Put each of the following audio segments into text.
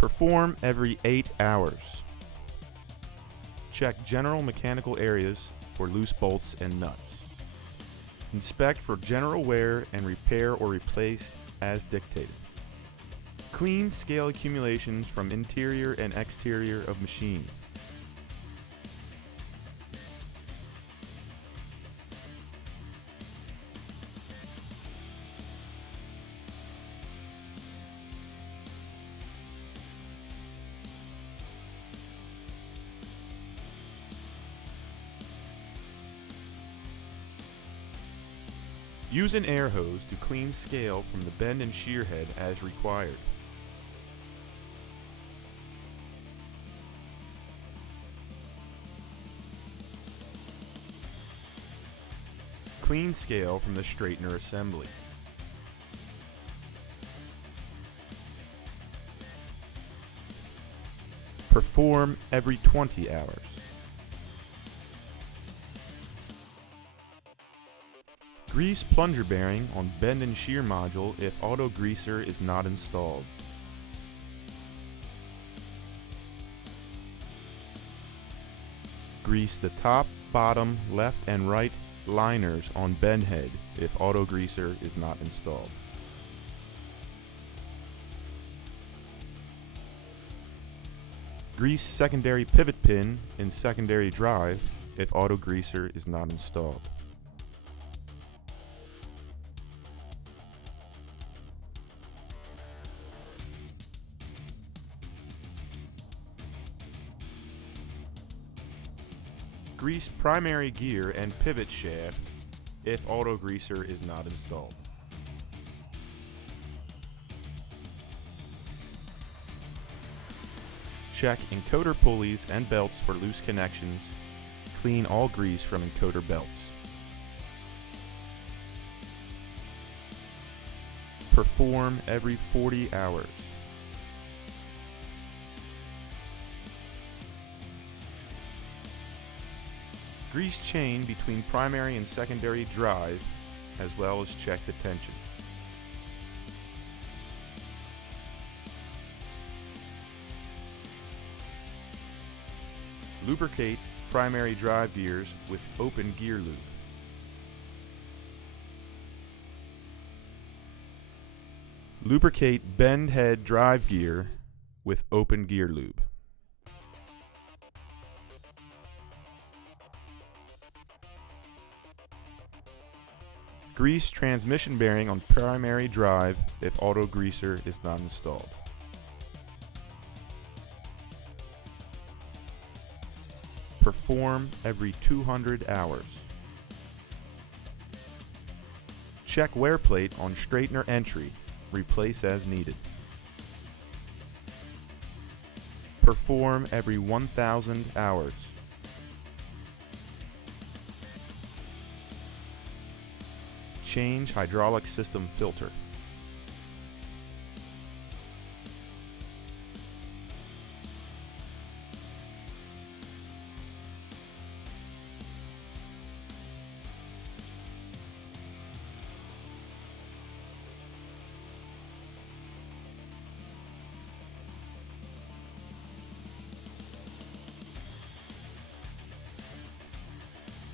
Perform every 8 hours. Check general mechanical areas for loose bolts and nuts. Inspect for general wear and repair or replace as dictated. Clean scale accumulations from interior and exterior of machine. Use an air hose to clean scale from the bend and shear head as required. Clean scale from the straightener assembly. Perform every 20 hours. Grease plunger bearing on bend and shear module if auto greaser is not installed. Grease the top, bottom, left and right liners on bend head if auto greaser is not installed. Grease secondary pivot pin in secondary drive if auto greaser is not installed. Grease primary gear and pivot shaft if auto greaser is not installed. Check encoder pulleys and belts for loose connections. Clean all grease from encoder belts. Perform every 40 hours. Grease chain between primary and secondary drive, as well as check the tension. Lubricate primary drive gears with open gear lube. Lubricate bend head drive gear with open gear lube. Grease transmission bearing on primary drive if auto greaser is not installed. Perform every 200 hours. Check wear plate on straightener entry. Replace as needed. Perform every 1,000 hours. Change hydraulic system filter.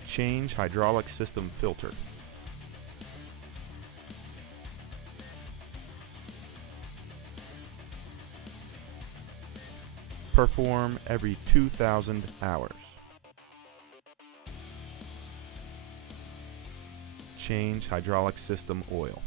Change hydraulic system filter. Perform every 2,000 hours. Change hydraulic system oil.